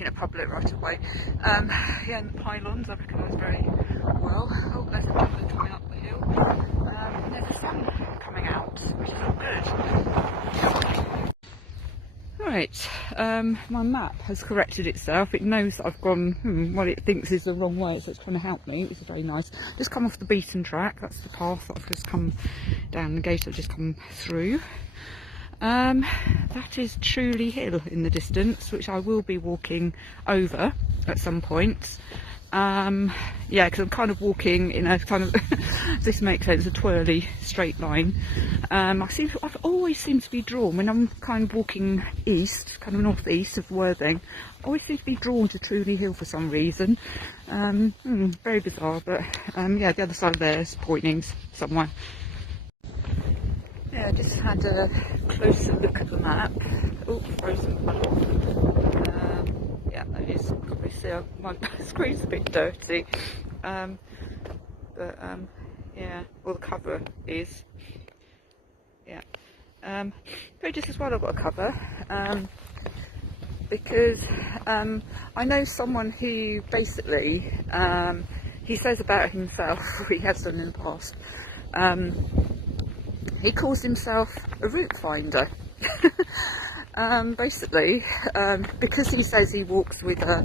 looking at public right away. Yeah, and the pylons I recognise very well. Oh, there's a pylon coming up the hill. And there's the sun coming out, which is all good. Right, my map has corrected itself. It knows that I've gone what it thinks is the wrong way, so it's trying to help me, which is very nice. Just come off the beaten track. That's the path that I've just come down, the gate I've just come through. That is Truleigh Hill in the distance, which I will be walking over at some point. Yeah, because I'm kind of walking in a kind of this makes sense, a twirly straight line. I've always seemed to be drawn when I'm kind of walking east, kind of northeast of Worthing. I always seem to be drawn to Truleigh Hill for some reason. Very bizarre, but yeah, the other side of there is Poynings somewhere. Yeah, I just had a closer look at the map. Oh, frozen puddle. Yeah, that is, obviously my screen's a bit dirty. Yeah, well, the cover is. Yeah. But just as well I've got a cover. Because I know someone who basically, he says about himself, he has done in the past, he calls himself a route finder. Basically, because he says he walks with a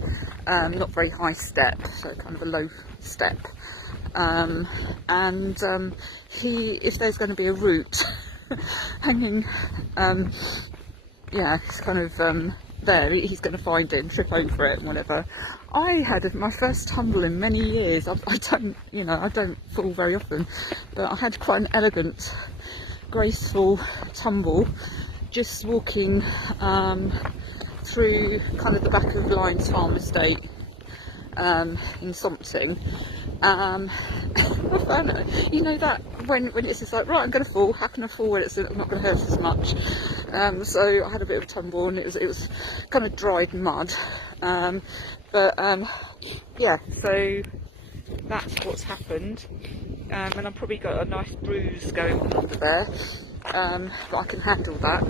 not very high step, so kind of a low step, and if there's going to be a route hanging, yeah, it's kind of there, he's going to find it and trip over it and whatever. I had my first tumble in many years. I don't, I don't fall very often, but I had quite an elegant, graceful tumble just walking through kind of the back of Lyons Farm Estate in Sompting. I found it, that when it's just like, right, I'm going to fall, how can I fall when it's not going to hurt as much? So I had a bit of a tumble, and it was kind of dried mud, yeah, so that's what's happened. And I've probably got a nice bruise going on under there, but I can handle that.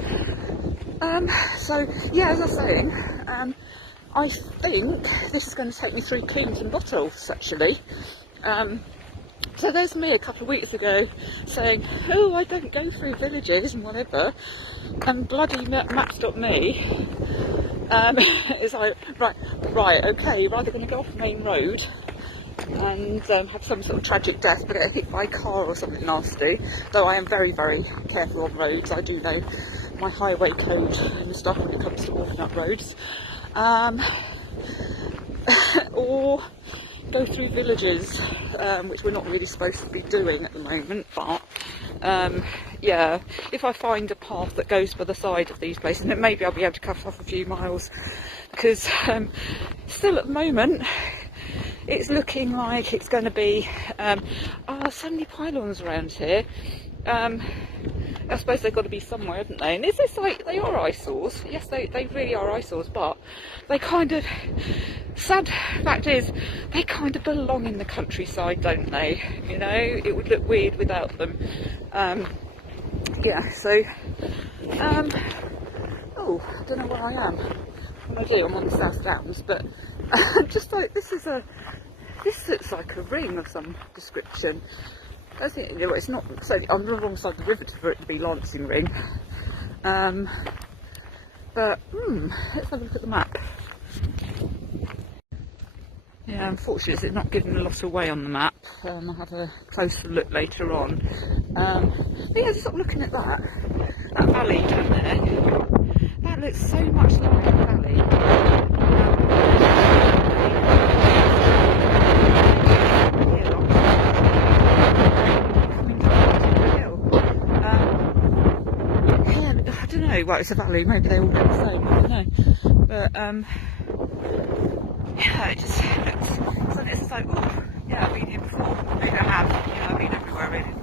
So yeah, as I was saying, I think this is going to take me through Coombes and Botolphs actually. So there's me a couple of weeks ago saying, oh, I don't go through villages and whatever, and bloody maps.me is like, right, okay, you're either going to go off the main road and have some sort of tragic death, but get hit by a car or something nasty, though I am very, very careful on roads. I do know my highway code and stuff when it comes to walking up roads, or go through villages, which we're not really supposed to be doing at the moment, but yeah, if I find a path that goes by the side of these places, then maybe I'll be able to cut off a few miles, because still at the moment it's looking like it's going to be so many pylons around here. I suppose they've got to be somewhere, haven't they? And is this like, they are eyesores, yes, they really are eyesores, but they kind of, sad fact is, they kind of belong in the countryside, don't they? It would look weird without them. Yeah, so oh, I don't know where I am. What I do, I'm on the Southdowns, but just like, this looks like a ring of some description. I think, it's not, so I'm the wrong side of the river for it to be Lancing Ring. But let's have a look at the map. Yeah, unfortunately it's not giving a lot away on the map. I'll have a closer look later on. But yeah, just looking at that valley down there, that looks so much like a valley. Well, it's a valley, maybe they all look the same, I don't know. But yeah, it just looks, so it's like, oh yeah, I've been here before. I have, I've been everywhere really,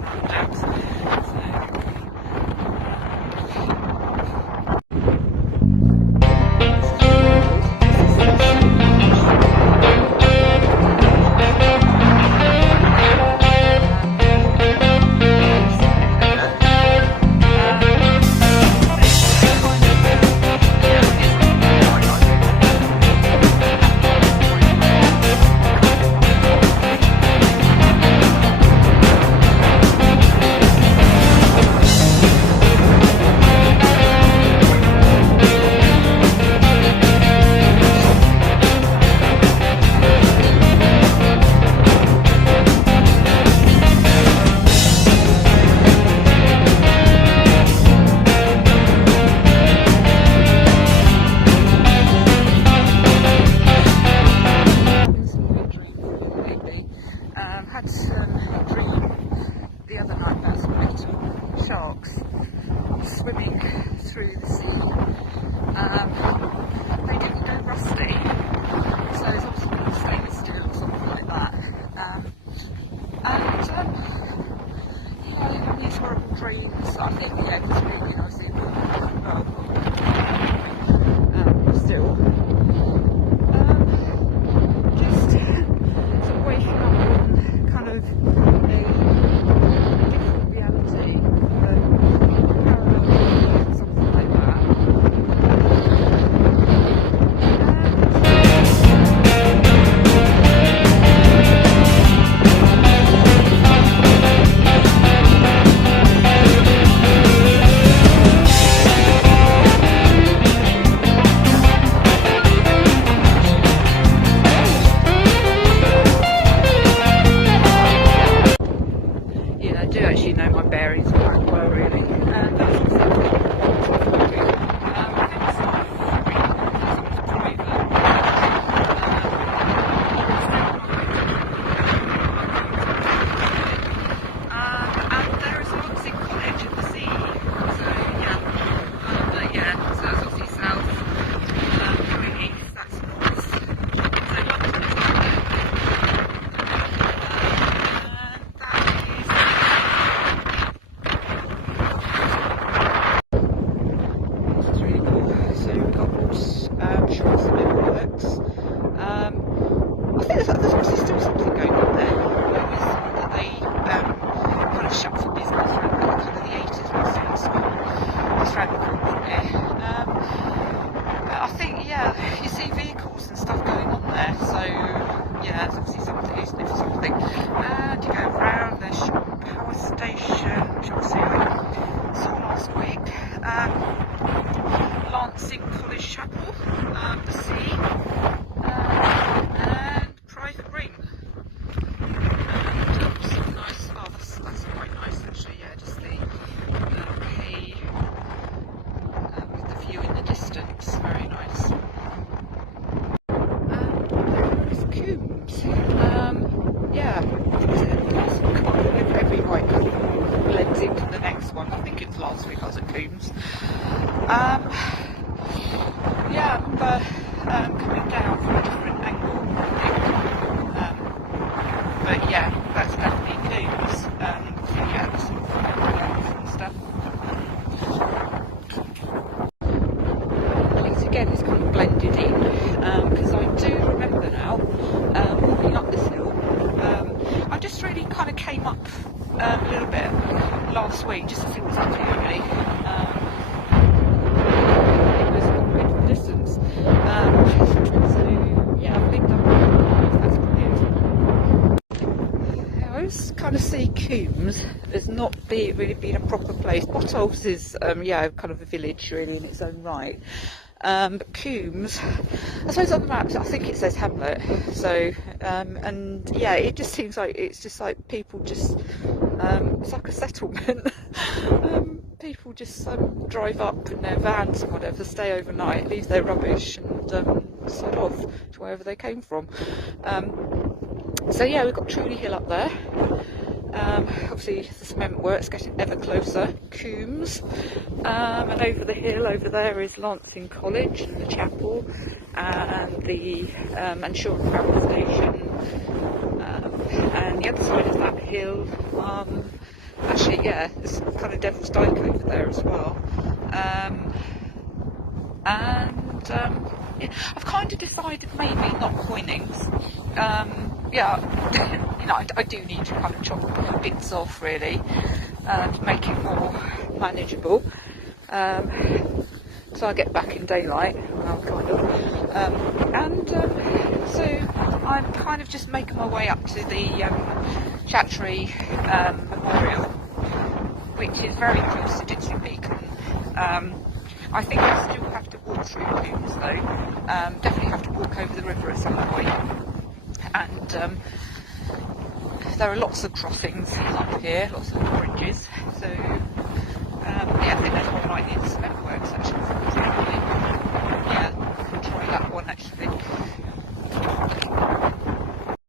coming down from a different angle, I think. But yeah, that's definitely Coombes. So yeah, there's some photographs and stuff. Once again, it's kind of blended in, because I do remember now, walking up this hill, I just really kind of came up a little bit last week just to see what's up here, really. It was a good distance. So yeah, I think that's brilliant. I always kind of see Coombes as not really being a proper place. Botolphs is yeah, kind of a village really in its own right. But Coombes, I suppose on the maps I think it says hamlet, so and yeah, it just seems like it's just like people just it's like a settlement. People just drive up in their vans and whatever, stay overnight, leave their rubbish and sod off to wherever they came from. So yeah, we've got Truleigh Hill up there. Obviously the cement works getting ever closer. Coombes, and over the hill over there is Lancing College and the chapel, and the and Shoreham Power Station, and the other side of that hill, actually yeah, there's kind of Devil's Dyke over there as well, and yeah, I've kind of decided maybe not Poynings. Yeah, you know, I do need to kind of chop bits off really to make it more manageable. So I get back in daylight, well, kind of, so I'm kind of just making my way up to the Chattree Memorial, which is very close to Ditching Beacon. I think I still have to walk through Coombes though. Definitely have to walk over the river at some point. And there are lots of crossings up here, lots of little bridges. So yeah, I think there's one right near the cement works actually. Yeah, try that one actually.